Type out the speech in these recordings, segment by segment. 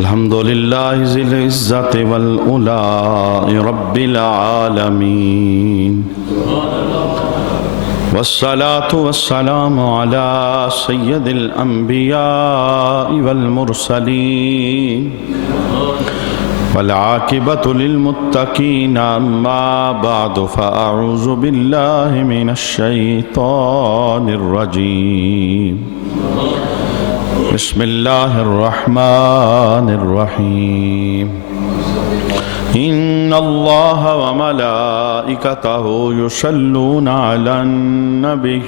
الحمد لله ذي العزة والعلا رب العالمين والصلاة والسلام على سيد الأنبياء والمرسلين والعاقبة للمتقين أما بعد فأعوذ بالله من الشيطان الرجيم بسم الله الرحمن الرحيم إن الله وملائكته يصلون على النبي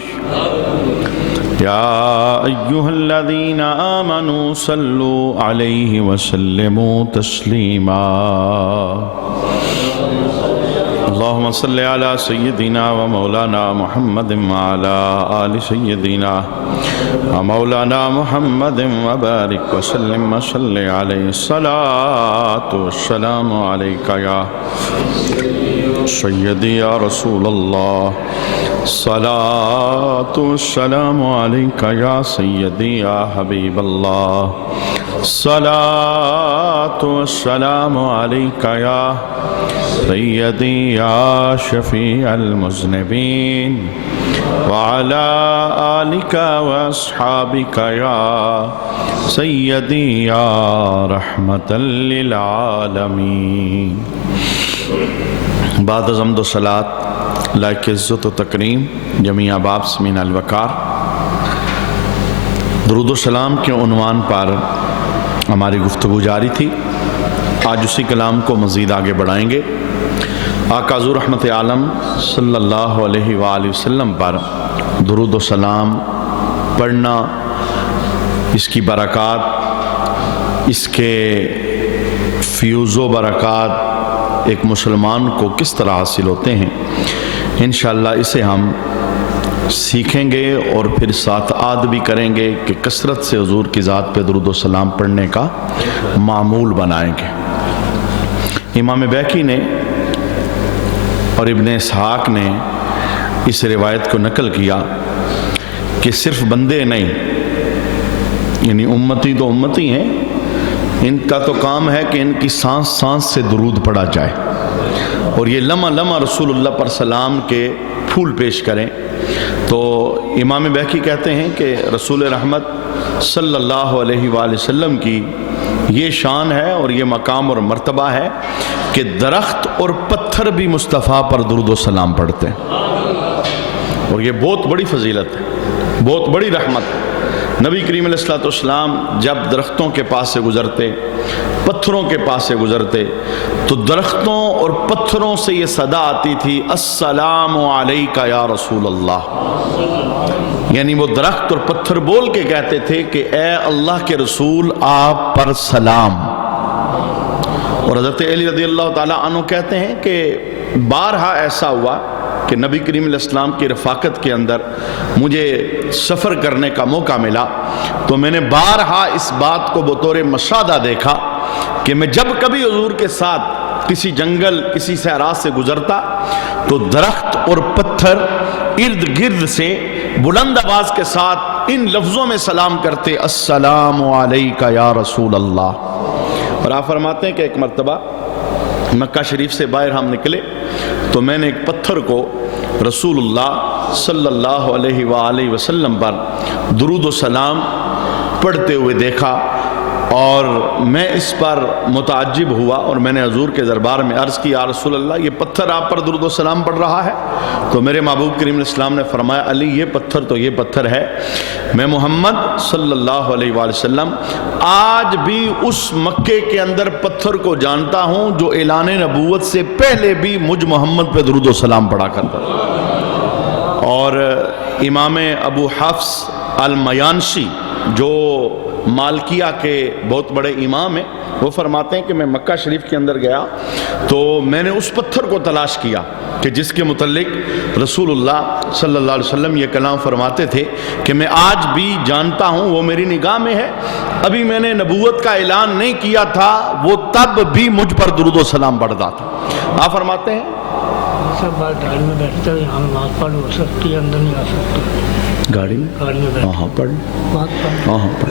يا أيها الذين آمنوا صلوا عليه وسلموا تسليما اللهم صل على سيدنا ومولانا محمد وعلى آل سيدنا ومولانا محمد وبارك وسلم وصل عليه الصلاة والسلام عليك يا سيدي يا رسول الله الصلاة والسلام عليك يا سيدي يا حبيب الله الصلاة والسلام عليك يا سيدي يا شفيع المذنبين وعلى آلك وأصحابك يا سيدي يا رحمة للعالمين بعد حمد و صلاة لائق عزت و تکریم جمیع باب سمین الوقار درود و سلام کے عنوان پر ہماری گفتگو جاری تھی. آج اسی کلام کو مزید آگے بڑھائیں گے. آقا حضور رحمت عالم صلی اللہ علیہ وآلہ وسلم پر درود و سلام پڑھنا، اس کی برکات، اس کے فیوز و برکات ایک مسلمان کو کس طرح حاصل ہوتے ہیں، انشاءاللہ اسے ہم سیکھیں گے اور پھر ساتھ عاد بھی کریں گے کہ کثرت سے حضور کی ذات پہ درود و سلام پڑھنے کا معمول بنائیں گے. امام بیہقی نے اور ابن اسحاق نے اس روایت کو نقل کیا کہ صرف بندے نہیں، یعنی امتی تو امتی ہیں، ان کا تو کام ہے کہ ان کی سانس سانس سے درود پڑھا جائے اور یہ لمحہ لمحہ رسول اللہ پر سلام کے پھول پیش کریں. تو امام بیہقی کہتے ہیں کہ رسول رحمت صلی اللہ علیہ وآلہ وسلم کی یہ شان ہے اور یہ مقام اور مرتبہ ہے کہ درخت اور پتھر بھی مصطفیٰ پر درود و سلام پڑھتے ہیں، اور یہ بہت بڑی فضیلت ہے، بہت بڑی رحمت ہے. نبی کریم علیہ السلام جب درختوں کے پاس سے گزرتے، پتھروں کے پاس سے گزرتے، تو درختوں اور پتھروں سے یہ صدا آتی تھی السلام علیک یا رسول اللہ. یعنی وہ درخت اور پتھر بول کے کہتے تھے کہ اے اللہ کے رسول آپ پر سلام. اور حضرت علی رضی اللہ تعالیٰ عنہ کہتے ہیں کہ بارہا ایسا ہوا کہ نبی کریم علیہ السلام کی رفاقت کے اندر مجھے سفر کرنے کا موقع ملا، تو میں نے بارہا اس بات کو بطور مشاہدہ دیکھا کہ میں جب کبھی حضور کے ساتھ کسی جنگل، کسی صحرا سے گزرتا تو درخت اور پتھر ارد گرد سے بلند آواز کے ساتھ ان لفظوں میں سلام کرتے السلام علیک یا رسول اللہ. اور آپ فرماتے ہیں کہ ایک مرتبہ مکہ شریف سے باہر ہم نکلے تو میں نے ایک پتھر کو رسول اللہ صلی اللہ علیہ وآلہ وسلم پر درود و سلام پڑھتے ہوئے دیکھا، اور میں اس پر متعجب ہوا اور میں نے حضور کے دربار میں عرض کی یا رسول اللہ یہ پتھر آپ پر درود و سلام پڑھ رہا ہے؟ تو میرے محبوب کریم علیہ السلام نے فرمایا علی یہ پتھر تو یہ پتھر ہے، میں محمد صلی اللہ علیہ وآلہ وسلم آج بھی اس مکے کے اندر پتھر کو جانتا ہوں جو اعلان نبوت سے پہلے بھی مجھ محمد پہ درود و سلام پڑھا کرتا. اور امام ابو حفص المیانشی جو مالکیہ کے بہت بڑے امام ہیں، وہ فرماتے ہیں کہ میں مکہ شریف کے اندر گیا تو میں نے اس پتھر کو تلاش کیا کہ جس کے متعلق رسول اللہ صلی اللہ علیہ وسلم یہ کلام فرماتے تھے کہ میں آج بھی جانتا ہوں، وہ میری نگاہ میں ہے. ابھی میں نے نبوت کا اعلان نہیں کیا تھا، وہ تب بھی مجھ پر درود و سلام پڑھتا تھا. آپ فرماتے ہیں سب بات ڈال میں بیٹھتا ہے، یہاں نماز پڑھ ہو سکتی ہے، اندر نہیں آ سکتی. گاڑی میں ہاں پڑھ ہاں پڑھ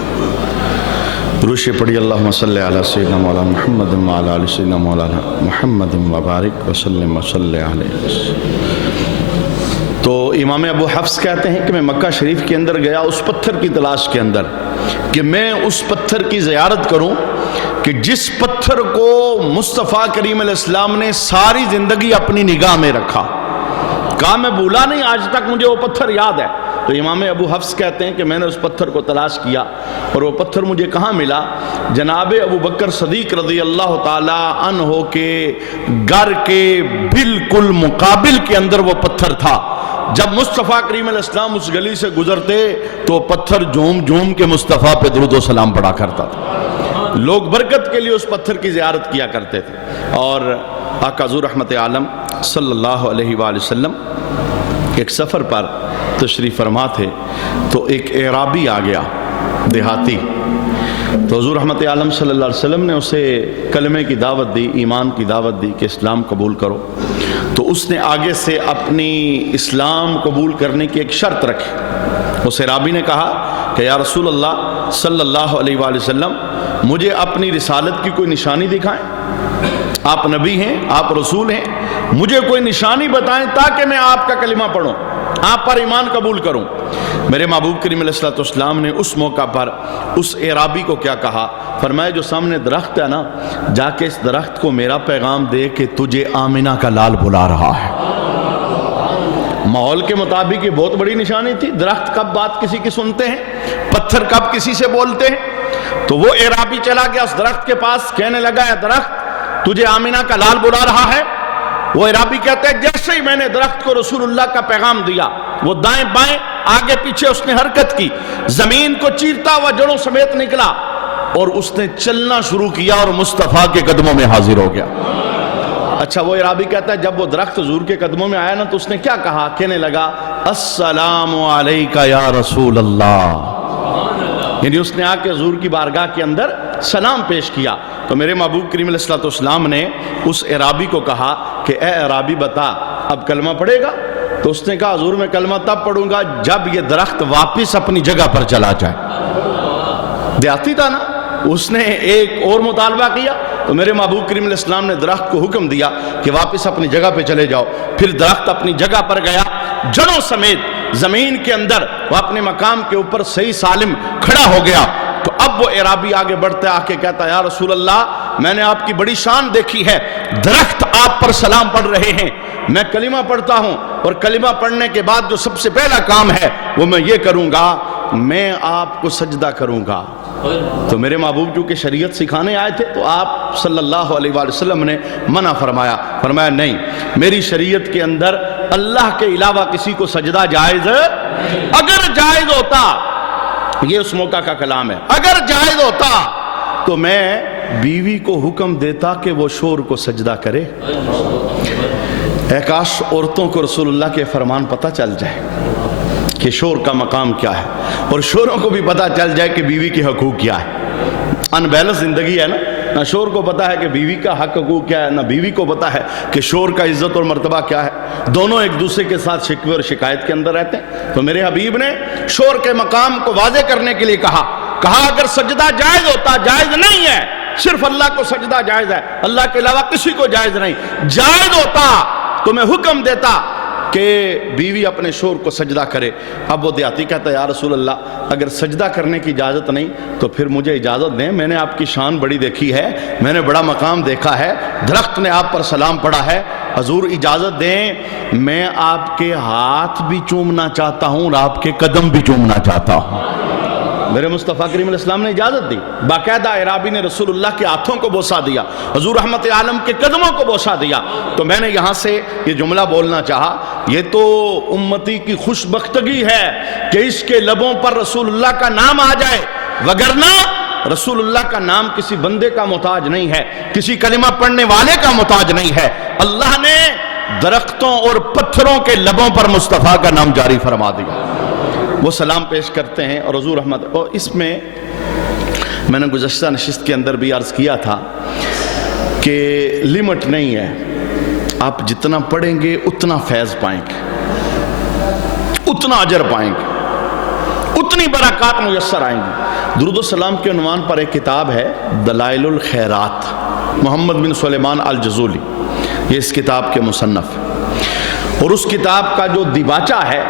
روشے پڑھی اللہم صلی علی سیدنا مولانا محمد وعلی آل سیدنا مولانا محمد وبارک وسلم وصلی علیہ. تو امام ابو حفص کہتے ہیں کہ میں مکہ شریف کے اندر گیا اس پتھر کی تلاش کے اندر کہ میں اس پتھر کی زیارت کروں کہ جس پتھر کو مصطفیٰ کریم علیہ السلام نے ساری زندگی اپنی نگاہ میں رکھا. کہا میں بھولا نہیں، آج تک مجھے وہ پتھر یاد ہے. تو امام ابو حفص کہتے ہیں کہ میں نے اس پتھر کو تلاش کیا اور وہ پتھر مجھے کہاں ملا؟ جناب ابو بکر صدیق رضی اللہ تعالی عنہ کے گھر کے بالکل مقابل کے اندر وہ پتھر تھا. جب مصطفیٰ کریم علیہ السلام اس گلی سے گزرتے تو پتھر جھوم جھوم کے مصطفیٰ پہ درود و سلام پڑھا کرتا تھا. لوگ برکت کے لیے اس پتھر کی زیارت کیا کرتے تھے. اور آقا حضور رحمت عالم صلی اللہ علیہ وآلہ وسلم ایک سفر پر تشریف فرما تھے تو ایک اعرابی آ گیا دیہاتی. تو حضور رحمت عالم صلی اللہ علیہ وسلم نے اسے کلمے کی دعوت دی، ایمان کی دعوت دی کہ اسلام قبول کرو. تو اس نے آگے سے اپنی اسلام قبول کرنے کی ایک شرط رکھی. اس اعرابی نے کہا کہ یا رسول اللہ صلی اللہ علیہ وآلہ وسلم مجھے اپنی رسالت کی کوئی نشانی دکھائیں. آپ نبی ہیں، آپ رسول ہیں، مجھے کوئی نشانی بتائیں تاکہ میں آپ کا کلمہ پڑھوں، آپ پر ایمان قبول کروں. میرے محبوب کریم علیہ السلام نے اس موقع پر اس اعرابی کو کیا کہا؟ فرمایا جو سامنے درخت ہے نا، جا کے اس درخت کو میرا پیغام دے کہ تجھے آمنہ کا لال بلا رہا ہے. ماحول کے مطابق یہ بہت بڑی نشانی تھی. درخت کب بات کسی کی سنتے ہیں، پتھر کب کسی سے بولتے ہیں. تو وہ اعرابی چلا گیا اس درخت کے پاس، کہنے لگا ہے درخت تجھے آمنہ کا لال بلا رہا ہے. وہ اعرابی کہتا ہے جیسے ہی میں نے درخت کو رسول اللہ کا پیغام دیا، وہ دائیں بائیں آگے پیچھے اس نے حرکت کی، زمین کو چیرتا ہوا جڑوں سمیت نکلا اور اس نے چلنا شروع کیا اور مصطفیٰ کے قدموں میں حاضر ہو گیا. اچھا وہ اعرابی کہتا ہے جب وہ درخت حضور کے قدموں میں آیا نا تو اس نے کیا کہا؟ کہنے لگا السلام علیکہ یا رسول اللہ. یعنی اس نے آ کے حضور کی بارگاہ کے اندر سلام پیش کیا. تو میرے محبوب کریم علیہ السلام نے اس اعرابی کو کہا کہ اے اعرابی بتا اب کلمہ پڑھے گا؟ تو اس نے کہا حضور میں کلمہ تب پڑھوں گا جب یہ درخت واپس اپنی جگہ پر چلا جائے. دیہاتی تھا نا، اس نے ایک اور مطالبہ کیا. تو میرے محبوب کریم علیہ السلام نے درخت کو حکم دیا کہ واپس اپنی جگہ پہ چلے جاؤ. پھر درخت اپنی جگہ پر گیا، جڑوں سمیت زمین کے اندر وہ اپنے مقام کے اوپر صحیح سالم کھڑا ہو گیا. تو اب وہ اعرابی آگے بڑھتے آ کے کہتا یا رسول اللہ میں نے آپ کی بڑی شان دیکھی ہے، درخت آپ پر سلام پڑھ رہے ہیں، میں کلمہ پڑھتا ہوں اور کلمہ پڑھنے کے بعد جو سب سے پہلا کام ہے وہ میں یہ کروں گا، میں آپ کو سجدہ کروں گا. تو میرے محبوب چونکہ شریعت سکھانے آئے تھے تو آپ صلی اللہ علیہ وآلہ وسلم نے منع فرمایا. فرمایا نہیں، میری شریعت کے اندر اللہ کے علاوہ کسی کو سجدہ جائز، اگر جائز ہوتا، یہ اس موقع کا کلام ہے، اگر جائز ہوتا تو میں بیوی کو حکم دیتا کہ وہ شور کو سجدہ کرے. اے کاش عورتوں کو رسول اللہ کے فرمان پتہ چل جائے کہ شور کا مقام کیا ہے، اور شوروں کو بھی پتہ چل جائے کہ بیوی کے حقوق کیا ہے. ان بیلنس زندگی ہے نا، نہ شور کو پتہ ہے کہ بیوی کا حق حقوق کیا ہے، نہ بیوی کو پتہ ہے کہ شور کا عزت اور مرتبہ کیا ہے. دونوں ایک دوسرے کے ساتھ شکوے اور شکایت کے اندر رہتے ہیں. تو میرے حبیب نے شور کے مقام کو واضح کرنے کے لیے کہا اگر سجدہ جائز ہوتا، جائز نہیں ہے، صرف اللہ کو سجدہ جائز ہے، اللہ کے علاوہ کسی کو جائز نہیں، جائز ہوتا تو میں حکم دیتا کہ بیوی اپنے شور کو سجدہ کرے. اب وہ دیہاتی کہتا ہے یا رسول اللہ اگر سجدہ کرنے کی اجازت نہیں تو پھر مجھے اجازت دیں، میں نے آپ کی شان بڑی دیکھی ہے، میں نے بڑا مقام دیکھا ہے، درخت نے آپ پر سلام پڑھا ہے، حضور اجازت دیں میں آپ کے ہاتھ بھی چومنا چاہتا ہوں اور آپ کے قدم بھی چومنا چاہتا ہوں. میرے مصطفیٰ کریم علیہ السلام نے اجازت دی. باقاعدہ اعرابی نے رسول اللہ کے ہاتھوں کو بوسا دیا، حضور رحمت عالم کے قدموں کو بوسا دیا. تو میں نے یہاں سے یہ جملہ بولنا چاہا، یہ تو امتی کی خوش بختگی ہے کہ اس کے لبوں پر رسول اللہ کا نام آ جائے، وگرنہ رسول اللہ کا نام کسی بندے کا محتاج نہیں ہے، کسی کلمہ پڑھنے والے کا محتاج نہیں ہے. اللہ نے درختوں اور پتھروں کے لبوں پر مصطفیٰ کا نام جاری فرما دیا. وہ سلام پیش کرتے ہیں اور حضور رحمت. اور اس میں نے گزشتہ نشست کے اندر بھی عرض کیا تھا کہ لمٹ نہیں ہے، آپ جتنا پڑھیں گے اتنا فیض پائیں گے، اتنا اجر پائیں گے. اتنی برکات میسر آئیں گی۔ درود و سلام کے عنوان پر ایک کتاب ہے دلائل الخیرات، محمد بن سلیمان الجزولی، یہ اس کتاب کے مصنف ہے۔ اور اس کتاب کا جو دیباچہ ہے،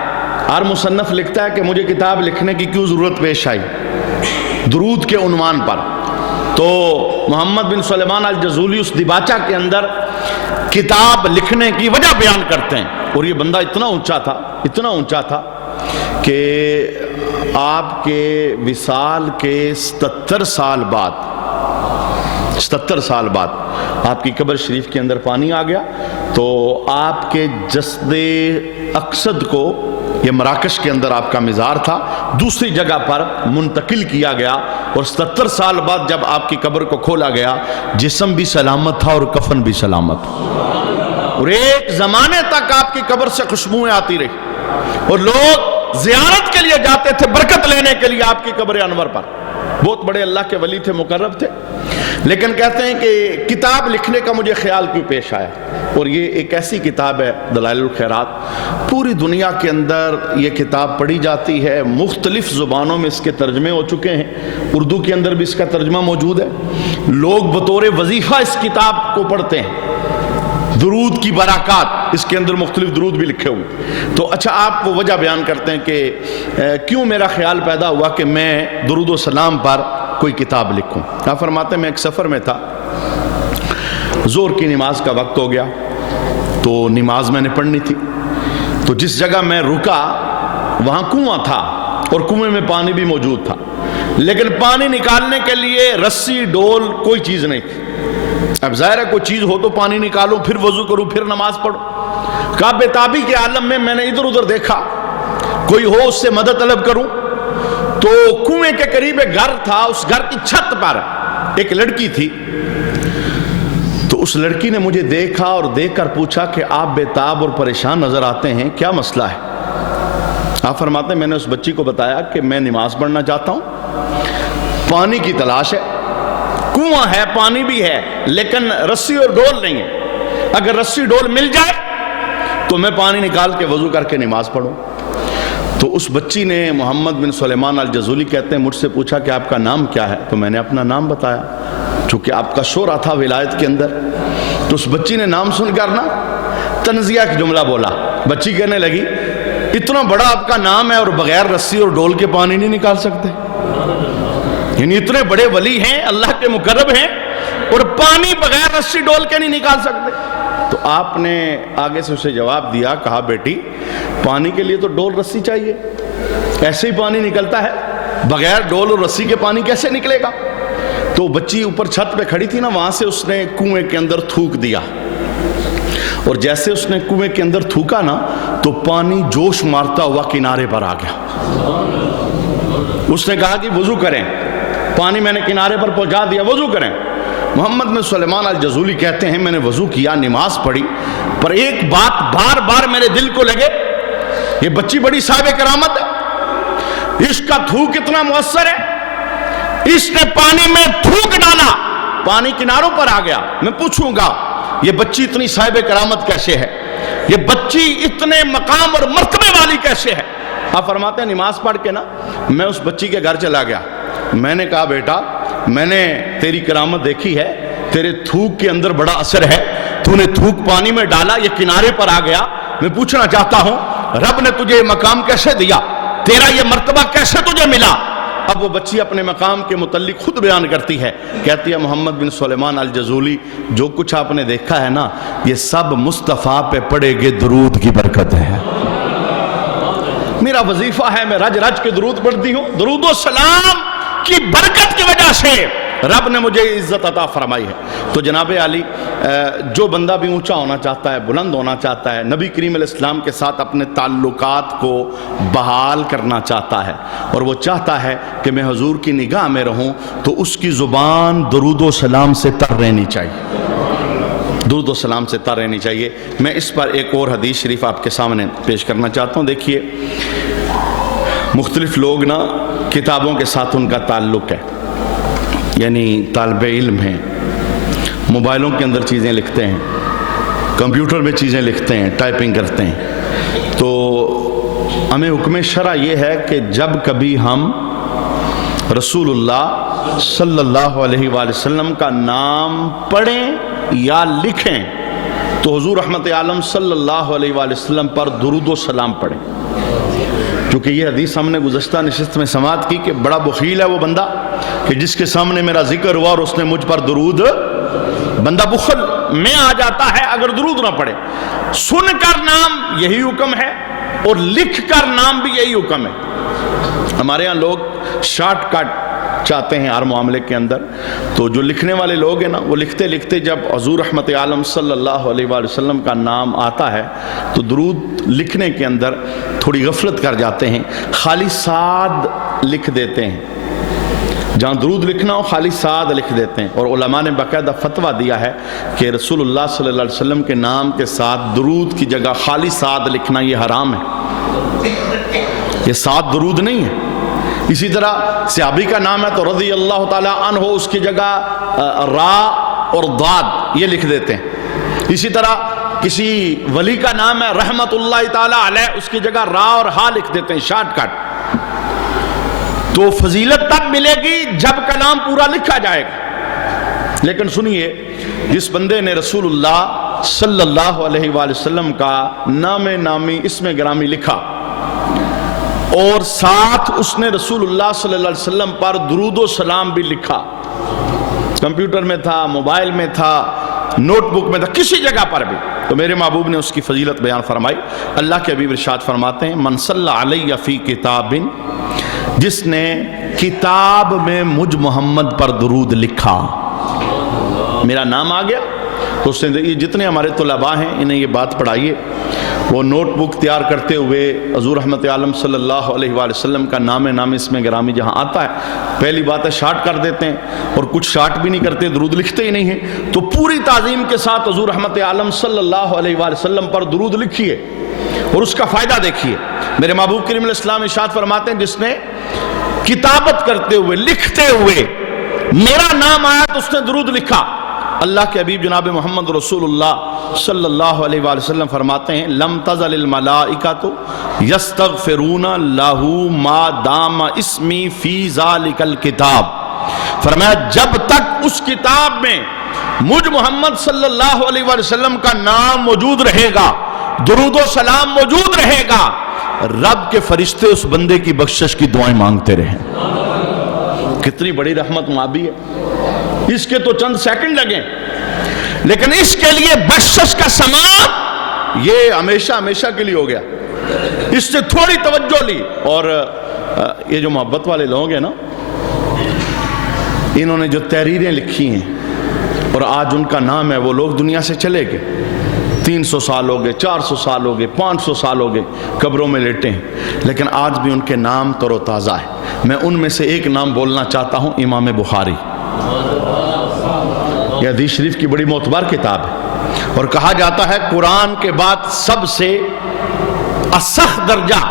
ہر مصنف لکھتا ہے کہ مجھے کتاب لکھنے کی کیوں ضرورت پیش آئی درود کے عنوان پر، تو محمد بن سلیمان الجزولی اس دیباچہ کے اندر کتاب لکھنے کی وجہ بیان کرتے ہیں۔ اور یہ بندہ اتنا اونچا تھا کہ آپ کے وصال کے 77 سال بعد آپ کی قبر شریف کے اندر پانی آ گیا، تو آپ کے جسد اقصد کو، یہ مراکش کے اندر آپ کا مزار تھا، دوسری جگہ پر منتقل کیا گیا، اور 77 سال بعد جب آپ کی قبر کو کھولا گیا، جسم بھی سلامت تھا اور کفن بھی سلامت تھا، اور ایک زمانے تک آپ کی قبر سے خوشبوئیں آتی رہی، اور لوگ زیارت کے لیے جاتے تھے برکت لینے کے لیے آپ کی قبر انور پر۔ بہت بڑے اللہ کے ولی تھے، مقرب تھے، لیکن کہتے ہیں کہ کتاب لکھنے کا مجھے خیال کیوں پیش آیا، اور یہ ایک ایسی کتاب ہے دلائل الخیرات، پوری دنیا کے اندر یہ کتاب پڑھی جاتی ہے، مختلف زبانوں میں اس کے ترجمے ہو چکے ہیں، اردو کے اندر بھی اس کا ترجمہ موجود ہے، لوگ بطور وظیفہ اس کتاب کو پڑھتے ہیں۔ درود کی برکات، اس کے اندر مختلف درود بھی لکھے ہوئے۔ تو اچھا، آپ وہ وجہ بیان کرتے ہیں کہ کیوں میرا خیال پیدا ہوا کہ میں درود و سلام پر کوئی کتاب لکھوں۔ آپ فرماتے ہیں میں ایک سفر میں تھا، ظہر کی نماز کا وقت ہو گیا، تو نماز میں نے پڑھنی تھی، تو جس جگہ میں رکا وہاں کنواں تھا، اور کنویں میں پانی بھی موجود تھا، لیکن پانی نکالنے کے لیے رسی ڈول کوئی چیز نہیں تھی۔ اب ظاہر ہے کوئی چیز ہو تو پانی نکالو، پھر وضو کروں، پھر نماز پڑھو۔ کہا بےتابی کے عالم میں میں نے ادھر ادھر دیکھا، کوئی ہو اس سے مدد طلب کروں، تو کنویں کے قریب ایک گھر تھا، اس گھر کی چھت پر ایک لڑکی تھی، تو اس لڑکی نے مجھے دیکھا اور دیکھ کر پوچھا کہ آپ بےتاب اور پریشان نظر آتے ہیں، کیا مسئلہ ہے؟ آپ فرماتے ہیں میں نے اس بچی کو بتایا کہ میں نماز پڑھنا چاہتا ہوں، پانی کی تلاش ہے، کنواں ہے، پانی بھی ہے، لیکن رسی اور ڈول نہیں ہے، اگر رسی ڈول مل جائے تو میں پانی نکال کے وضو کر کے نماز پڑھوں۔ تو اس بچی نے، محمد بن سلیمان الجزولی کہتے ہیں، مجھ سے پوچھا کہ آپ کا نام کیا ہے، تو میں نے اپنا نام بتایا، چونکہ آپ کا شورا تھا ولایت کے اندر۔ تو اس بچی نے نام سن کر نا تنزیہ کی جملہ بولا، بچی کہنے لگی اتنا بڑا آپ کا نام ہے اور بغیر رسی اور ڈول کے پانی نہیں نکال سکتے، یعنی اتنے بڑے ولی ہیں، اللہ کے مقرب ہیں، اور پانی بغیر رسی ڈول کے نہیں نکال سکتے۔ تو آپ نے آگے سے اسے جواب دیا، کہا بیٹی پانی کے لیے تو ڈول رسی چاہیے، ایسے ہی پانی نکلتا ہے، بغیر ڈول اور رسی کے پانی کیسے نکلے گا؟ تو بچی اوپر چھت پہ کھڑی تھی نا، وہاں سے اس نے کنویں کے اندر تھوک دیا، اور جیسے اس نے کنویں کے اندر تھوکا نا، تو پانی جوش مارتا ہوا کنارے پر آ گیا۔ اس نے کہا کہ وضو کریں، پانی میں نے کنارے پر پہنچا دیا، وضو کریں۔ محمد بن سلیمان الجزولی کہتے ہیں میں نے وضو کیا، نماز پڑھی، پر ایک بات بار بار میرے دل کو لگے، یہ بچی بڑی صاحب کرامت ہے، اس کا تھوک اتنا مؤثر ہے، اس نے پانی میں تھوک ڈالا، پانی کناروں پر آ گیا۔ میں پوچھوں گا یہ بچی اتنی صاحب کرامت کیسے ہے، یہ بچی اتنے مقام اور مرتبے والی کیسے ہے؟ آپ فرماتے ہیں نماز پڑھ کے نا میں اس بچی کے گھر چلا گیا، میں نے کہا بیٹا میں نے تیری کرامت دیکھی ہے، تیرے تھوک کے اندر بڑا اثر ہے، تو نے تھوک پانی میں ڈالا، یہ کنارے پر آ گیا، میں پوچھنا چاہتا ہوں رب نے تجھے یہ مقام کیسے دیا، تیرا یہ مرتبہ کیسے تجھے ملا؟ اب وہ بچی اپنے مقام کے متعلق خود بیان کرتی ہے، کہتی ہے محمد بن سلیمان الجزولی جو کچھ آپ نے دیکھا ہے نا، یہ سب مصطفیٰ پہ پڑے گے درود کی برکت ہے۔ میرا وظیفہ ہے، میں رج رج کے درود پڑھتی ہوں، درود و سلام کی برکت کی وجہ سے رب نے مجھے عزت عطا فرمائی ہے۔ تو جناب علی، جو بندہ بھی اونچا ہونا چاہتا ہے، بلند ہونا چاہتا ہے، نبی کریم علیہ السلام کے ساتھ اپنے تعلقات کو بحال کرنا چاہتا ہے، اور وہ چاہتا ہے کہ میں حضور کی نگاہ میں رہوں، تو اس کی زبان درود و سلام سے تر رہنی چاہیے، درود و سلام سے تر رہنی چاہیے۔ میں اس پر ایک اور حدیث شریف آپ کے سامنے پیش کرنا چاہتا ہوں۔ دیکھیے مختلف لوگ نا کتابوں کے ساتھ ان کا تعلق ہے، یعنی طالب علم ہیں، موبائلوں کے اندر چیزیں لکھتے ہیں، کمپیوٹر میں چیزیں لکھتے ہیں، ٹائپنگ کرتے ہیں، تو ہمیں حکم شرع یہ ہے کہ جب کبھی ہم رسول اللہ صلی اللہ علیہ وآلہ وسلم کا نام پڑھیں یا لکھیں تو حضور رحمت عالم صلی اللہ علیہ وآلہ وسلم پر درود و سلام پڑھیں، کیونکہ یہ حدیث ہم نے گزشتہ نشست میں سماعت کی کہ بڑا بخیل ہے وہ بندہ کہ جس کے سامنے میرا ذکر ہوا اور اس نے مجھ پر درود، بندہ بخل میں آ جاتا ہے اگر درود نہ پڑھے۔ سن کر نام یہی حکم ہے اور لکھ کر نام بھی یہی حکم ہے۔ ہمارے ہاں لوگ شارٹ کٹ چاہتے ہیں ہر معاملے کے اندر، تو جو لکھنے والے لوگ ہیں نا وہ لکھتے لکھتے جب حضور رحمت عالم صلی اللہ علیہ وآلہ وسلم کا نام آتا ہے تو درود لکھنے کے اندر تھوڑی غفلت کر جاتے ہیں، خالی سعد لکھ دیتے ہیں، جہاں درود لکھنا ہو خالی سعد لکھ دیتے ہیں۔ اور علماء نے باقاعدہ فتویٰ دیا ہے کہ رسول اللہ صلی اللہ علیہ وسلم کے نام کے ساتھ درود کی جگہ خالی سعد لکھنا یہ حرام ہے، یہ سعد درود نہیں ہے۔ اسی طرح صحابی کا نام ہے تو رضی اللہ تعالیٰ عنہ اس کی جگہ را اور ضاد یہ لکھ دیتے ہیں۔ اسی طرح کسی ولی کا نام ہے رحمت اللہ تعالیٰ علیہ، اس کی جگہ را اور ہا لکھ دیتے ہیں شارٹ کٹ۔ تو فضیلت تب ملے گی جب کلام پورا لکھا جائے گا۔ لیکن سنیے، جس بندے نے رسول اللہ صلی اللہ علیہ وآلہ وسلم کا نام نامی اسم گرامی لکھا اور ساتھ اس نے رسول اللہ صلی اللہ علیہ وسلم پر درود و سلام بھی لکھا، کمپیوٹر میں تھا، موبائل میں تھا، نوٹ بک میں تھا، کسی جگہ پر بھی، تو میرے محبوب نے اس کی فضیلت بیان فرمائی۔ اللہ کے حبیب ارشاد فرماتے ہیں من صلی علیہ فی کتاب، جس نے کتاب میں مجھ محمد پر درود لکھا، میرا نام آ گیا تو اس نے، یہ جتنے ہمارے طلباء ہیں انہیں یہ بات پڑھائیے، وہ نوٹ بک تیار کرتے ہوئے حضور رحمت عالم صلی اللہ علیہ وآلہ وسلم کا نام نام اسم گرامی جہاں آتا ہے پہلی بات ہے شارٹ کر دیتے ہیں، اور کچھ شارٹ بھی نہیں کرتے، درود لکھتے ہی نہیں ہیں، تو پوری تعظیم کے ساتھ حضور رحمت عالم صلی اللہ علیہ وآلہ وسلم پر درود لکھیے اور اس کا فائدہ دیکھیے۔ میرے محبوب کریم علیہ السلام ارشاد فرماتے ہیں جس نے کتابت کرتے ہوئے لکھتے ہوئے میرا نام آیا تو اس نے درود لکھا، اللہ کے حبیب جناب محمد رسول اللہ صلی اللہ علیہ وآلہ وسلم فرماتے ہیں لم تزل الملائکۃ یستغفرون لہ ما دام اسمی فی ذالک الکتاب، فرمایا جب تک اس کتاب میں مجھ محمد صلی اللہ علیہ وآلہ وسلم کا نام موجود رہے گا، درود و سلام موجود رہے گا، رب کے فرشتے اس بندے کی بخشش کی دعائیں مانگتے رہیں۔ کتنی بڑی رحمت معابی ہے، اس کے تو چند سیکنڈ لگیں لیکن اس کے لیے بخشش کا سامان یہ ہمیشہ ہمیشہ کے لیے ہو گیا، اس سے تھوڑی توجہ لی۔ اور یہ جو محبت والے لوگ ہیں نا، انہوں نے جو تحریریں لکھی ہیں اور آج ان کا نام ہے، وہ لوگ دنیا سے چلے گئے، 300 سال ہو گئے، 400 سال ہو گئے، 500 سال ہو گئے، قبروں میں لیٹے ہیں، لیکن آج بھی ان کے نام تر و تازہ ہے۔ میں ان میں سے ایک نام بولنا چاہتا ہوں، امام بخاری۔ یہ حدیث شریف کی بڑی معتبر کتاب ہے اور کہا جاتا ہے قرآن کے بعد سب سے اصح درجہ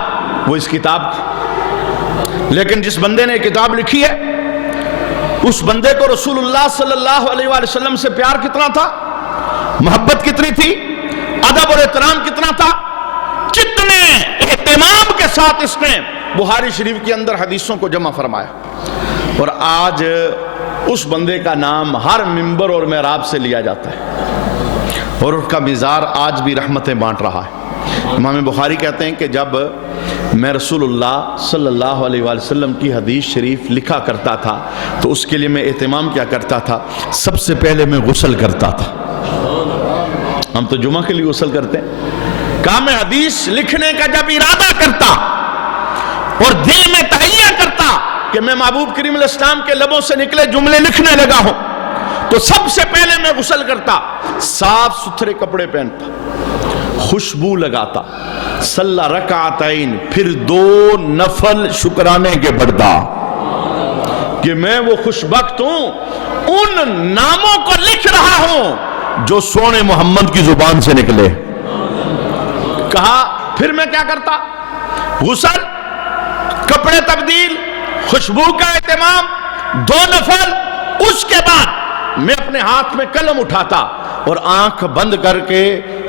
وہ اس کتاب کی، لیکن جس بندے نے کتاب لکھی ہے اس بندے کو رسول اللہ صلی اللہ علیہ وآلہ وسلم سے پیار کتنا تھا، محبت کتنی تھی، ادب اور احترام کتنا تھا، کتنے اہتمام کے ساتھ اس نے بخاری شریف کے اندر حدیثوں کو جمع فرمایا، اور آج اس بندے کا نام ہر منبر اور محراب سے لیا جاتا ہے اور اس کا مزار آج بھی رحمتیں بانٹ رہا ہے۔ امام بخاری کہتے ہیں کہ جب میں رسول اللہ صلی اللہ علیہ وآلہ وسلم کی حدیث شریف لکھا کرتا تھا تو اس کے لیے میں اہتمام کیا کرتا تھا، سب سے پہلے میں غسل کرتا تھا۔ ہم تو جمعہ کے لیے غسل کرتے ہیں، کہا میں حدیث لکھنے کا جب ارادہ کرتا اور دل میں تہیہ کرتا کہ میں محبوب کریم علیہ السلام کے لبوں سے نکلے جملے لکھنے لگا ہوں تو سب سے پہلے میں غسل کرتا، صاف ستھرے کپڑے پہنتا، خوشبو لگاتا، صلی رکعتین، پھر 2 نفل شکرانے کے پڑھتا کہ میں وہ خوشبخت ہوں، ان ناموں کو لکھ رہا ہوں جو سونے محمد کی زبان سے نکلے۔ کہا پھر میں کیا کرتا، غسل، کپڑے تبدیل، خوشبو کا اہتمام، 2 نفل، اس کے بعد میں اپنے ہاتھ میں قلم اٹھاتا اور آنکھ بند کر کے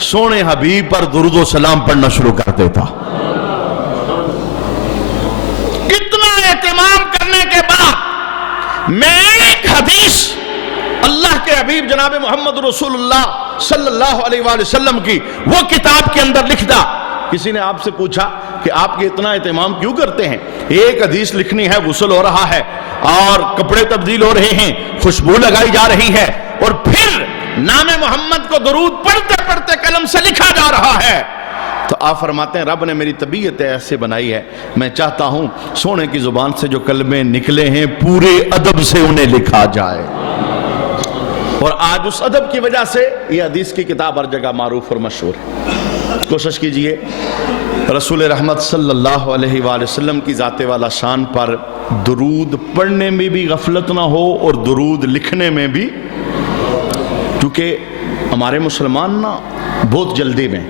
سونے حبیب پر درود و سلام پڑھنا شروع کر دیتا۔ کے بعد میں ایک حدیث اللہ کے حبیب جناب محمد رسول اللہ صلی اللہ علیہ وآلہ وسلم کی وہ کتاب کے اندر لکھ دا. کسی نے آپ سے پوچھا کہ آپ یہ اتنا اہتمام کیوں کرتے ہیں؟ ایک حدیث لکھنی ہے، غسل ہو رہا ہے اور کپڑے تبدیل ہو رہے ہیں، خوشبو لگائی جا رہی ہے، اور پھر نام محمد کو درود پڑھتے پڑھتے قلم سے لکھا جا رہا ہے. تو آپ فرماتے ہیں رب نے میری طبیعت ایسے بنائی ہے، میں چاہتا ہوں سونے کی زبان سے جو کلمے نکلے ہیں پورے ادب سے انہیں لکھا جائے. اور آج اس ادب کی وجہ سے یہ حدیث کی کتاب ہر جگہ معروف اور مشہور ہے. کوشش کیجئے رسول رحمت صلی اللہ علیہ وآلہ وسلم کی ذات والا شان پر درود پڑھنے میں بھی غفلت نہ ہو اور درود لکھنے میں بھی، کیونکہ ہمارے مسلمان نا بہت جلدی میں،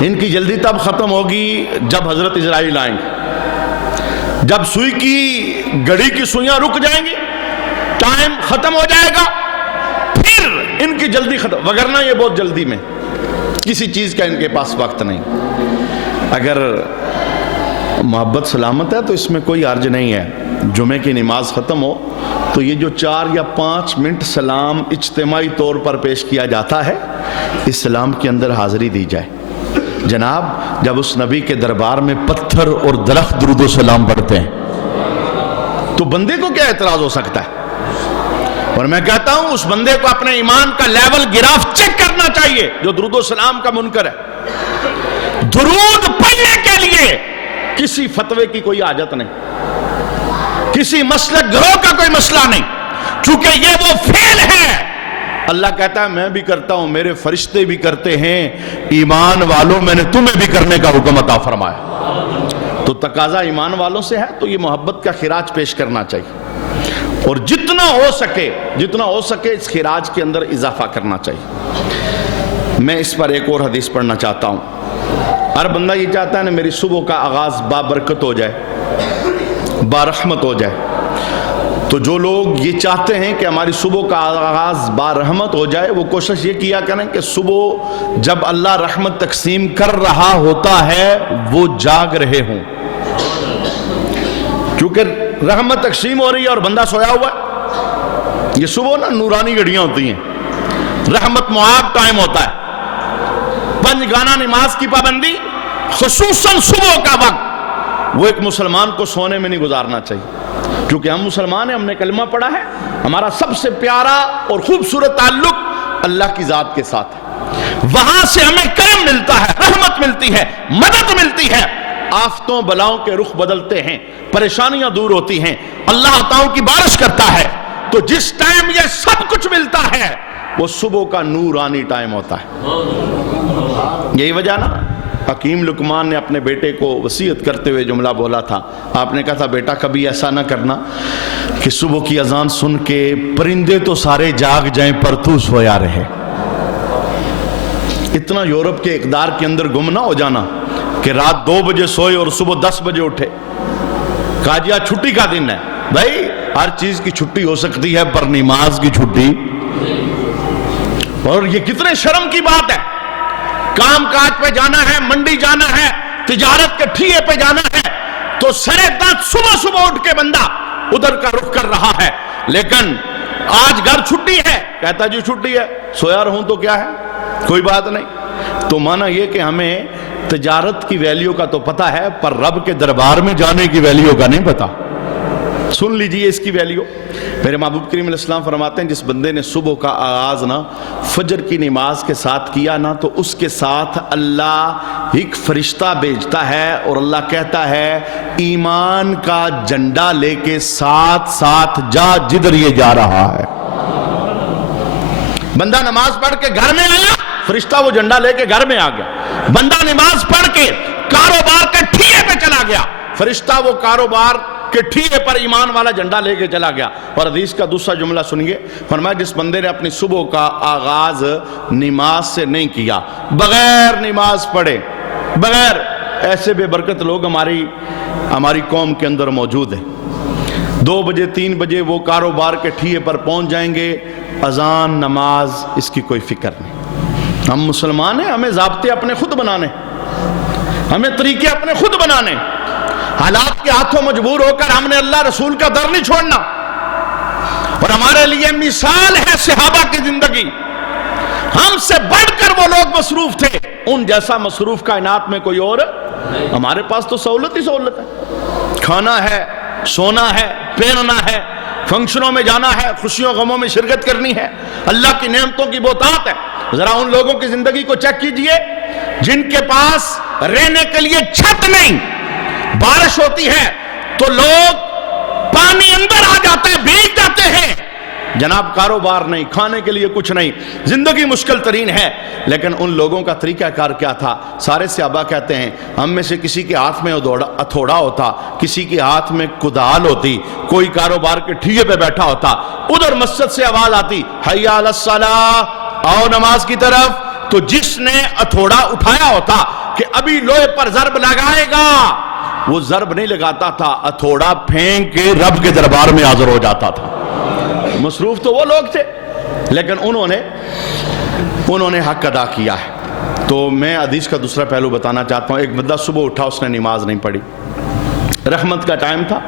ان کی جلدی تب ختم ہوگی جب حضرت اسرائیل آئیں گے، جب سوئی کی گھڑی کی سوئیاں رک جائیں گی، ٹائم ختم ہو جائے گا، پھر ان کی جلدی ختم، وگرنہ یہ بہت جلدی میں، کسی چیز کا ان کے پاس وقت نہیں. اگر محبت سلامت ہے تو اس میں کوئی حرج نہیں ہے. جمعے کی نماز ختم ہو تو یہ جو 4 یا 5 منٹ سلام اجتماعی طور پر پیش کیا جاتا ہے، اس سلام کے اندر حاضری دی جائے. جناب جب اس نبی کے دربار میں پتھر اور درخت درود و سلام پڑھتے ہیں تو بندے کو کیا اعتراض ہو سکتا ہے؟ اور میں کہتا ہوں اس بندے کو اپنے ایمان کا لیول گراف چیک کرنا چاہیے جو درود و سلام کا منکر ہے. درود پڑھنے کے لیے کسی فتوے کی کوئی حاجت نہیں، کسی مسلک گروہ کا کوئی مسئلہ نہیں، چونکہ یہ وہ فعل ہے. اللہ کہتا ہے میں بھی کرتا ہوں، میرے فرشتے بھی کرتے ہیں، ایمان والوں میں نے تمہیں بھی کرنے کا حکم عطا فرمایا. تو تقاضا ایمان والوں سے ہے تو یہ محبت کا خراج پیش کرنا چاہیے، اور جتنا ہو سکے اس خراج کے اندر اضافہ کرنا چاہیے. میں اس پر ایک اور حدیث پڑھنا چاہتا ہوں. ہر بندہ یہ چاہتا ہے نا میری صبح کا آغاز بابرکت ہو جائے، بارحمت ہو جائے. تو جو لوگ یہ چاہتے ہیں کہ ہماری صبح کا آغاز بارحمت ہو جائے، وہ کوشش یہ کیا کریں کہ صبح جب اللہ رحمت تقسیم کر رہا ہوتا ہے وہ جاگ رہے ہوں، کیونکہ رحمت تقسیم ہو رہی ہے اور بندہ سویا ہوا ہے. یہ صبح نا نورانی گھڑیاں ہوتی ہیں، رحمت معاب ٹائم ہوتا ہے. 5 گانا نماز کی پابندی، خصوصاً صبح کا وقت، وہ ایک مسلمان کو سونے میں نہیں گزارنا چاہیے. کیونکہ ہم مسلمان ہیں، ہم نے کلمہ پڑھا ہے، ہمارا سب سے پیارا اور خوبصورت تعلق اللہ کی ذات کے ساتھ ہے. وہاں سے ہمیں کرم ملتا ہے، رحمت ملتی ہے، مدد ملتی ہے. آفتوں بلاؤں کے رخ بدلتے ہیں، پریشانیاں دور ہوتی ہیں، اللہ عطاؤں کی بارش کرتا ہے. تو جس ٹائم یہ سب کچھ ملتا ہے وہ صبح کا نورانی ٹائم ہوتا ہے. یہی وجہ نا حکیم لقمان نے اپنے بیٹے کو وصیت کرتے ہوئے جملہ بولا تھا. آپ نے کہا تھا بیٹا کبھی ایسا نہ کرنا کہ صبح کی اذان سن کے پرندے تو سارے جاگ جائیں پر تو سویا رہے. اتنا یورپ کے اقدار کے اندر گم نہ ہو جانا کہ رات 2 بجے سوئے اور صبح 10 بجے اٹھے. کہا جی آج چھٹی کا دن ہے. بھائی ہر چیز کی چھٹی ہو سکتی ہے پر نماز کی چھٹی. اور یہ کتنے شرم کی بات ہے. کام کاج پہ جانا ہے، منڈی جانا ہے، تجارت کے ٹھیے پہ جانا ہے تو سرے دانت صبح اٹھ کے بندہ ادھر کا رخ کر رہا ہے. لیکن آج گھر چھٹی ہے، کہتا جی چھٹی ہے، سویا رہوں تو کیا ہے، کوئی بات نہیں. تو مانا یہ کہ ہمیں تجارت کی ویلیو کا تو پتا ہے پر رب کے دربار میں جانے کی ویلیو کا نہیں پتا. سن لیجئے اس کی ویلیو. میرے محبوب کریم علیہ السلام فرماتے ہیں جس بندے نے صبح کا آغاز نا فجر کی نماز کے ساتھ کیا نا تو اس کے ساتھ اللہ ایک فرشتہ بھیجتا ہے اور اللہ کہتا ہے ایمان کا جھنڈا لے کے ساتھ جا جدھر یہ جا رہا ہے. بندہ نماز پڑھ کے گھر میں آیا، فرشتہ وہ جھنڈا لے کے گھر میں آ گیا. بندہ نماز پڑھ کے کاروبار کے ٹھیے پہ چلا گیا، فرشتہ وہ کاروبار کے ٹھیے پر ایمان والا جھنڈا لے کے چلا گیا. اور حدیث کا دوسرا جملہ سنیے، فرمایا جس بندے نے اپنی صبح کا آغاز نماز سے نہیں کیا، بغیر نماز پڑھے، بغیر، ایسے بے برکت لوگ ہماری قوم کے اندر موجود ہیں. 2 بجے 3 بجے وہ کاروبار کے ٹھیے پر پہنچ جائیں گے، اذان نماز اس کی کوئی فکر نہیں. ہم مسلمان ہیں، ہمیں ضابطے اپنے خود بنانے، ہمیں طریقے اپنے خود بنانے. حالات کے ہاتھوں مجبور ہو کر ہم نے اللہ رسول کا در نہیں چھوڑنا. اور ہمارے لیے مثال ہے صحابہ کی زندگی. ہم سے بڑھ کر وہ لوگ مصروف تھے, ان جیسا مصروف کائنات میں کوئی اور. ہمارے پاس تو سہولت ہی سہولت ہے, کھانا ہے, سونا ہے, پہننا ہے, فنکشنوں میں جانا ہے, خوشیوں غموں میں شرکت کرنی ہے, اللہ کی نعمتوں کی بہتات ہے. ذرا ان لوگوں کی زندگی کو چیک کیجئے جن کے پاس رہنے کے لیے چھت نہیں, بارش ہوتی ہے تو لوگ پانی اندر آ جاتے ہیں, بھیگ جاتے ہیں. جناب کاروبار نہیں, کھانے کے لیے کچھ نہیں, زندگی مشکل ترین ہے. لیکن ان لوگوں کا طریقہ کار کیا تھا؟ سارے صحابہ کہتے ہیں ہم میں سے کسی کے ہاتھ میں ہتھوڑا ہوتا, کسی کے ہاتھ میں کدال ہوتی, کوئی کاروبار کے ٹھیے پہ بیٹھا ہوتا, ادھر مسجد سے آواز آتی حی علی الصلاۃ, آؤ نماز کی طرف, تو جس نے ہتھوڑا اٹھایا ہوتا کہ ابھی لوہے پر ضرب لگائے گا, وہ ضرب نہیں لگاتا تھا, ہتھوڑا پھینک کے رب کے دربار میں حاضر ہو جاتا تھا. مصروف تو وہ لوگ تھے, لیکن انہوں نے حق ادا کیا ہے. تو میں حدیث کا دوسرا پہلو بتانا چاہتا ہوں. ایک بندہ صبح اٹھا, اس نے نماز نہیں پڑھی, رحمت کا ٹائم تھا,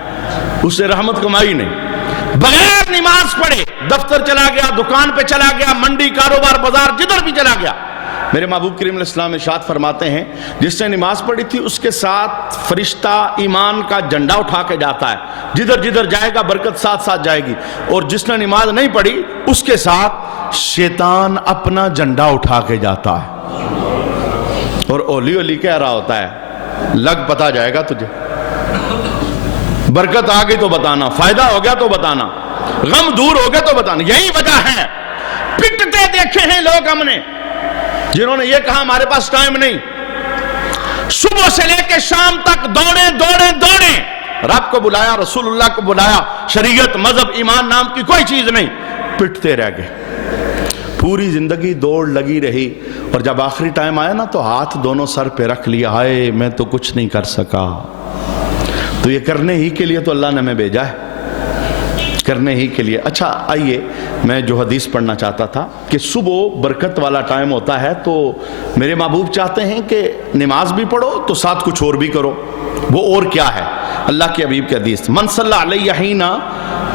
اس نے رحمت کمائی نہیں, بغیر نماز پڑھے دفتر چلا گیا, دکان پہ چلا گیا, منڈی, کاروبار, بازار, جدھر بھی چلا گیا. میرے محبوب کریم علیہ السلام ارشاد فرماتے ہیں جس نے نماز پڑھی تھی اس کے ساتھ فرشتہ ایمان کا جھنڈا اٹھا کے جاتا ہے, جدھر جدھر جائے گا برکت ساتھ ساتھ جائے گی. اور جس نے نماز نہیں پڑھی اس کے ساتھ شیطان اپنا جھنڈا اٹھا کے جاتا ہے, اور اولی اولی کہہ رہا ہوتا ہے لگ پتا جائے گا تجھے, برکت آ گئی تو بتانا, فائدہ ہو گیا تو بتانا, غم دور ہو گیا تو بتانا. یہی وجہ ہے, پٹتے دیکھے ہیں لوگ ہم نے جنہوں نے یہ کہا ہمارے پاس ٹائم نہیں, صبح سے لے کے شام تک دوڑے, رب کو بلایا, رسول اللہ کو بلایا, شریعت, مذہب, ایمان نام کی کوئی چیز نہیں, پٹتے رہ گئے. پوری زندگی دوڑ لگی رہی, اور جب آخری ٹائم آیا نا تو ہاتھ دونوں سر پہ رکھ لیا, ہائے میں تو کچھ نہیں کر سکا. تو یہ کرنے ہی کے لیے تو اللہ نے ہمیں بھیجا ہے, کرنے ہی کے لیے. اچھا آئیے, میں جو حدیث پڑھنا چاہتا تھا کہ صبح برکت والا ٹائم ہوتا ہے, تو میرے محبوب چاہتے ہیں کہ نماز بھی پڑھو تو ساتھ کچھ اور بھی کرو. وہ اور کیا ہے؟ اللہ کے حبیب کی حدیث, من صلی علیہ حین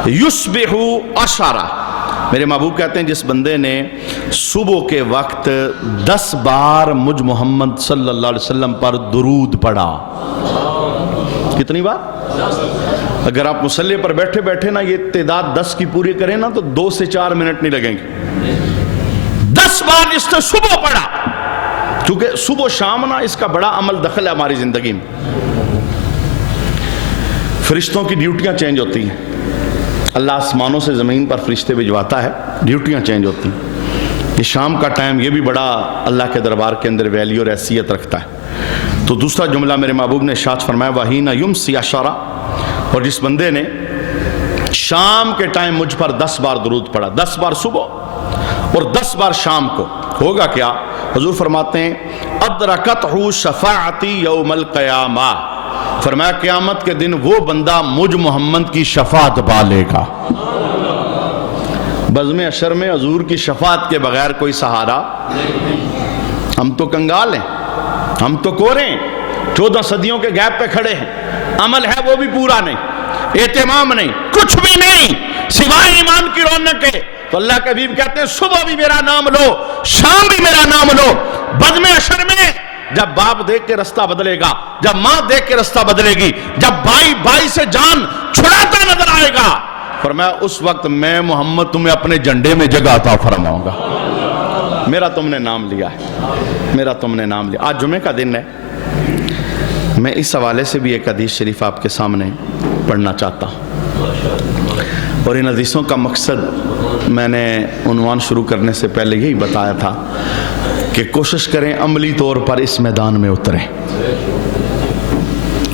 یصبح عشرہ, میرے محبوب کہتے ہیں جس بندے نے صبح کے وقت 10 بار مجھ محمد صلی اللہ علیہ وسلم پر درود پڑھا. کتنی بار؟ اگر آپ مصلی پر بیٹھے بیٹھے نا یہ تعداد 10 کی پوری کریں نا تو 2 سے 4 منٹ نہیں لگیں گے. 10 بار اس نے صبح پڑھا, کیونکہ صبح شام نا اس کا بڑا عمل دخل ہے ہماری زندگی میں. فرشتوں کی ڈیوٹیاں چینج ہوتی ہیں, اللہ آسمانوں سے زمین پر فرشتے بھجواتا ہے, ڈیوٹیاں چینج ہوتی ہیں. یہ شام کا ٹائم یہ بھی بڑا اللہ کے دربار کے اندر ویلیو اور حیثیت رکھتا ہے. تو دوسرا جملہ میرے محبوب نے ارشاد فرمایا وحین یمسی عشرہ, اور جس بندے نے شام کے ٹائم مجھ پر 10 بار درود پڑھا, 10 بار صبح اور 10 بار شام کو, ہوگا کیا؟ حضور فرماتے ہیں ادرکتہ شفاعتی یوم القیامہ, فرمایا قیامت کے دن وہ بندہ مجھ محمد کی شفاعت پا لے گا. بزم حشر میں حضور کی شفاعت کے بغیر کوئی سہارا. ہم تو کنگال ہیں, ہم تو کورے ہیں, 14 صدیوں کے گیپ پہ کھڑے ہیں, عمل ہے وہ بھی پورا نہیں, اہتمام نہیں, کچھ بھی نہیں سوائے ایمان کی رونق کے. تو اللہ کے حبیب کہتے ہیں صبح بھی میرا نام لو, شام بھی میرا نام لو. بزم حشر میں جب باپ دیکھ کے رستہ بدلے گا, جب ماں دیکھ کے رستہ بدلے گی, جب بھائی سے جان چھڑاتا نظر آئے گا, فرمایا اس وقت میں محمد تمہیں اپنے جھنڈے میں جگہ عطا فرماؤں گا. میرا تم نے نام لیا ہے, میرا تم نے نام لیا. آج جمعے کا دن ہے, میں اس حوالے سے بھی ایک حدیث شریف آپ کے سامنے پڑھنا چاہتا ہوں, اور ان حدیثوں کا مقصد میں نے عنوان شروع کرنے سے پہلے یہی بتایا تھا کہ کوشش کریں عملی طور پر اس میدان میں اتریں,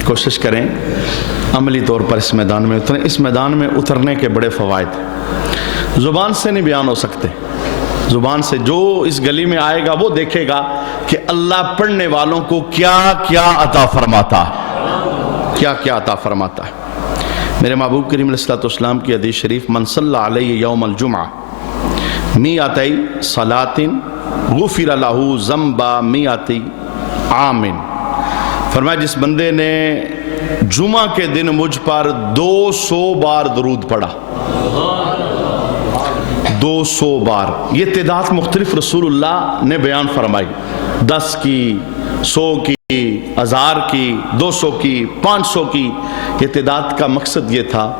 کوشش کریں عملی طور پر اس میدان میں اتریں. اس میدان میں اترنے کے بڑے فوائد ہیں, زبان سے نہیں بیان ہو سکتے. زبان سے جو اس گلی میں آئے گا وہ دیکھے گا کہ اللہ پڑھنے والوں کو کیا کیا عطا فرماتا ہے, کیا کیا عطا فرماتا ہے. میرے محبوب کریم علیہ السلام کی حدیث شریف من صلی علیہ یوم الجمعہ میعتی صلاۃ غفر لہ ذنب میعتی عام, فرمایا جس بندے نے جمعہ کے دن مجھ پر 200 بار درود پڑھا. 200 بار. یہ تعداد مختلف رسول اللہ نے بیان فرمائی. 10 کی، 100 کی، 1000 کی، 200 کی، 500 کی. یہ تعداد کا مقصد یہ تھا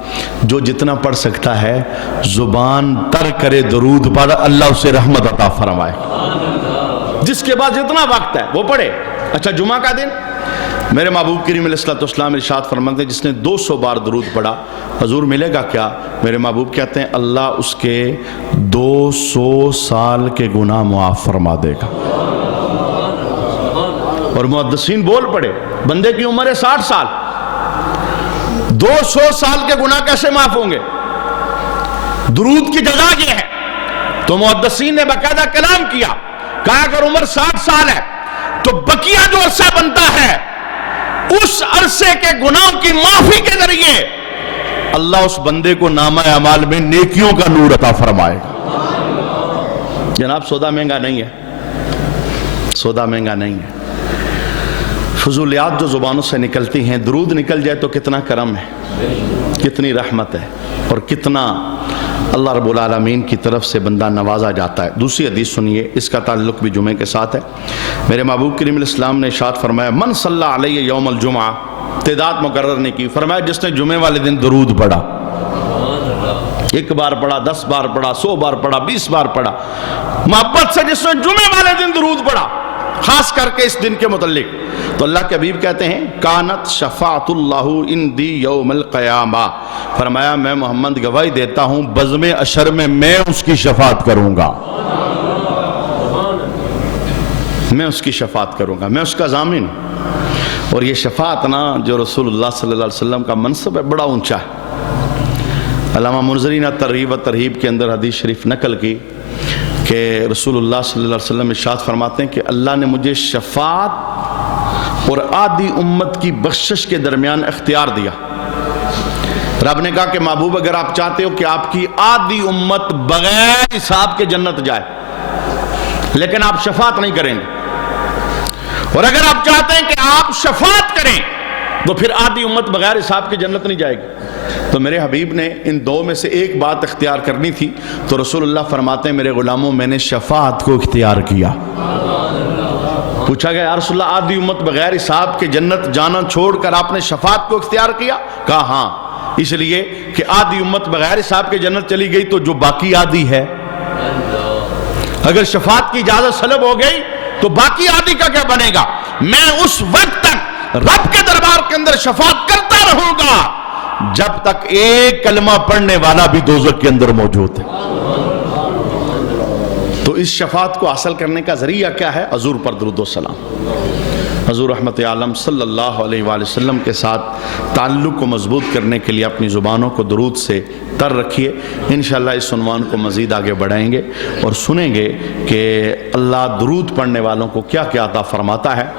جو جتنا پڑھ سکتا ہے زبان تر کرے درود پر، اللہ اسے رحمت عطا فرمائے. جس کے بعد جتنا وقت ہے وہ پڑھے. اچھا جمعہ کا دن میرے محبوب کریم علیہ الصلوۃ والسلام ارشاد فرماتے ہیں جس نے 200 بار درود پڑھا، حضور ملے گا کیا؟ میرے محبوب کہتے ہیں اللہ اس کے 200 سال کے گناہ معاف فرما دے گا. اور محدثین بول پڑے بندے کی عمر ہے 60 سال، 200 سال کے گناہ کیسے معاف ہوں گے؟ درود کی جزا یہ ہے. تو محدثین نے باقاعدہ کلام کیا، کہا اگر عمر 60 سال ہے تو بقیہ جو عرصہ بنتا ہے اس عرصے کے گناہوں کی معافی کے ذریعے اللہ اس بندے کو نامہ اعمال میں نیکیوں کا نور عطا فرمائے گا. جناب سودا مہنگا نہیں ہے، سودا مہنگا نہیں ہے. فضولیات جو زبانوں سے نکلتی ہیں، درود نکل جائے تو کتنا کرم ہے، کتنی رحمت ہے، اور کتنا اللہ رب العالمین کی طرف سے بندہ نوازا جاتا ہے. دوسری حدیث سنیے، اس کا تعلق بھی جمعے کے ساتھ ہے. میرے محبوب کریم علیہ السلام نے ارشاد فرمایا من صلی علیہ یوم الجمعہ، تعداد مقرر نہیں کی، فرمایا جس نے جمعے والے دن درود پڑھا، 1 بار پڑھا، 10 بار پڑھا، 100 بار پڑھا، 20 بار پڑھا، محبت سے جس نے جمعے والے دن درود پڑھا، خاص کر کے اس دن کے متعلق، تو اللہ کے حبیب کہتے ہیں کانت شفاعت اللہ اندی یوم القیامہ، فرمایا میں محمد گواہی دیتا ہوں بزم اشر میں اس کی شفاعت کروں گا، میں اس کی شفاعت کروں گا، میں اس کا ضامن ہوں. اور یہ شفاعت نا جو رسول اللہ صلی اللہ علیہ وسلم کا منصب ہے بڑا اونچا ہے. علامہ منذری نے ترغیب و ترہیب کے اندر حدیث شریف نقل کی کہ رسول اللہ صلی اللہ علیہ وسلم ارشاد فرماتے ہیں کہ اللہ نے مجھے شفاعت اور آدھی امت کی بخشش کے درمیان اختیار دیا. رب نے کہا کہ محبوب اگر آپ چاہتے ہو کہ آپ کی آدھی امت بغیر حساب کے جنت جائے لیکن آپ شفاعت نہیں کریں گے، اور اگر آپ چاہتے ہیں کہ آپ شفاعت کریں تو پھر آدھی امت بغیر حساب کے جنت نہیں جائے گی. تو میرے حبیب نے ان دو میں سے ایک بات اختیار کرنی تھی، تو رسول اللہ فرماتے ہیں میرے غلاموں میں نے شفاعت کو اختیار کیا. پوچھا گیا یا رسول اللہ آدھی امت بغیر حساب کے جنت جانا چھوڑ کر آپ نے شفاعت کو اختیار کیا؟ کہا ہاں، اس لیے کہ آدھی امت بغیر حساب کے جنت چلی گئی تو جو باقی آدھی ہے، اگر شفاعت کی اجازت سلب ہو گئی تو باقی آدھی کا کیا بنے گا؟ میں اس وقت تک رب کے دربار کے اندر شفاعت کرتا رہوں گا جب تک ایک کلمہ پڑھنے والا بھی دوزخ کے اندر موجود ہے. تو اس شفاعت کو حاصل کرنے کا ذریعہ کیا ہے؟ حضور پر درود و سلام. حضور رحمت عالم صلی اللہ علیہ وآلہ وسلم کے ساتھ تعلق کو مضبوط کرنے کے لیے اپنی زبانوں کو درود سے تر رکھیے. انشاءاللہ اس عنوان کو مزید آگے بڑھائیں گے اور سنیں گے کہ اللہ درود پڑھنے والوں کو کیا کیا عطا فرماتا ہے.